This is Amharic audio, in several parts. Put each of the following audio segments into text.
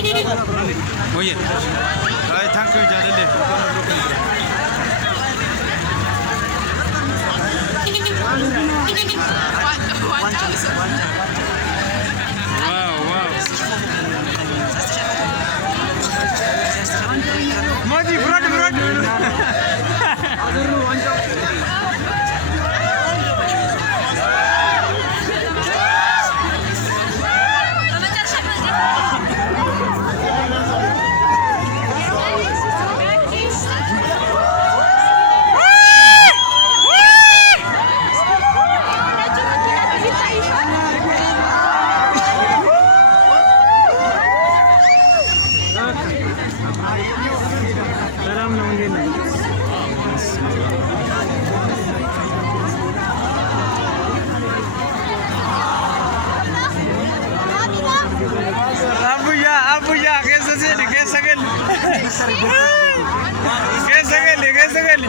Oye, ay, thank you, Jalele. Wow, wow. Modi, front. Abuja, कैसे गली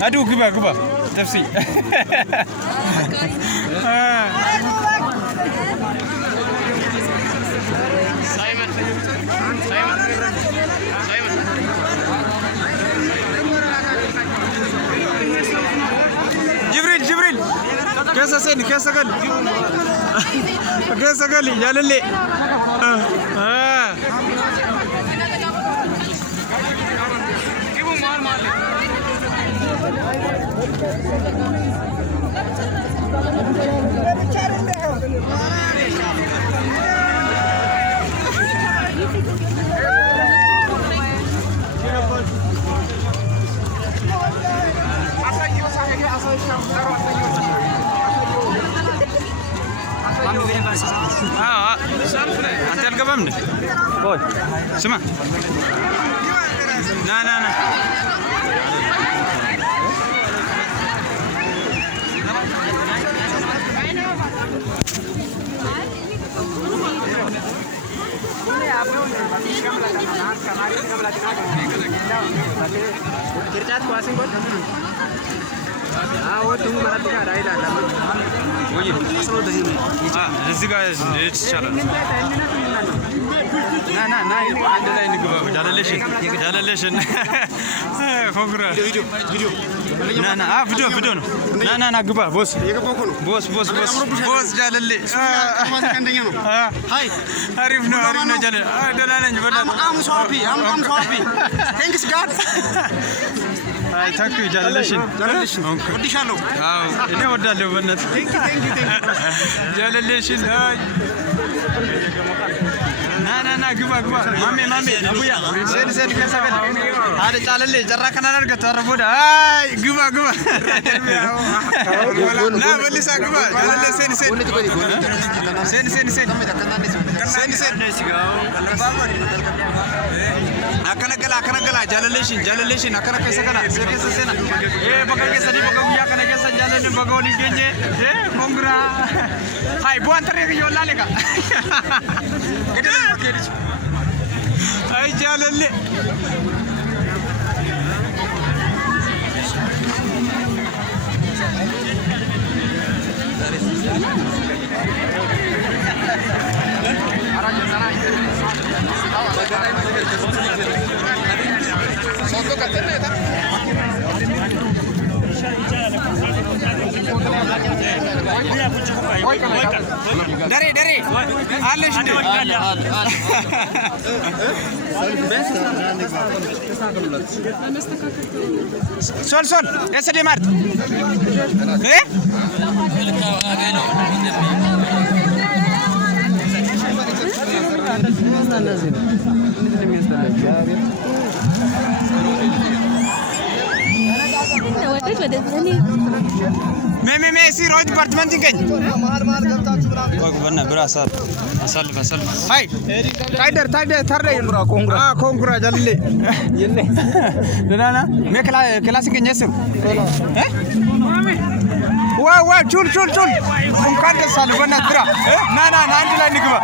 Aduh, gua. Tafsi. Simon. Jibril. कैसा गली जालले አንተ አልገባም እንዴ? ቆይ ስማ፣ ና እዚህ ጋር ይቻላል። ና አንድ ላይ እንግባ። ጃለለሽን ኮንግራ ቪዲዮ ነው። ና ግባ። ቦስ ጃለለ አሪፍ ነው ጃለለ። ደህና ነኝ። ቴንክስ ጋድ አይ ታንክ ዩ ጃለለሽን ወድሻለሁ። አዎ እኔ ወዳለሁ። በእናትህ ቴንክ ዩ ጃለለሽን ና ግባ ማሜ አቡያ ዘን ከሰበል አለ ጫለለ ጨራከና አርገት አረቦዳ አይ ግባ ና በልሳ ግባ ጃለለ ሰን አከነገላ ጃለለሽን አከነከሰከላ ሰከሰሰና በቀቀሰዲ በቀጉያ ከነገሰ ጃለለ በጎሊ ገኘ ኮንግራ ሃይ ቧንተሬ ይወላልካ አይ ጃለለ ደሬ አለሽ እንዴ? ሶል ኤስዲ ማርት ወደ ሜሲ ሮይ ዲፓርትመንት ይገኝ ማር ገብታችሁ ብራን በና ብራ አሳልፍ ሃይ ታይደር ተርደ ይምራ ኮንግራ ጀልሌ ይለ ደናና መክላ ክላስ ይገኝስ ዋ ቹል እንኳን ደስ አለ በእናትህ ብራ ና አንድ ላይ ንግባ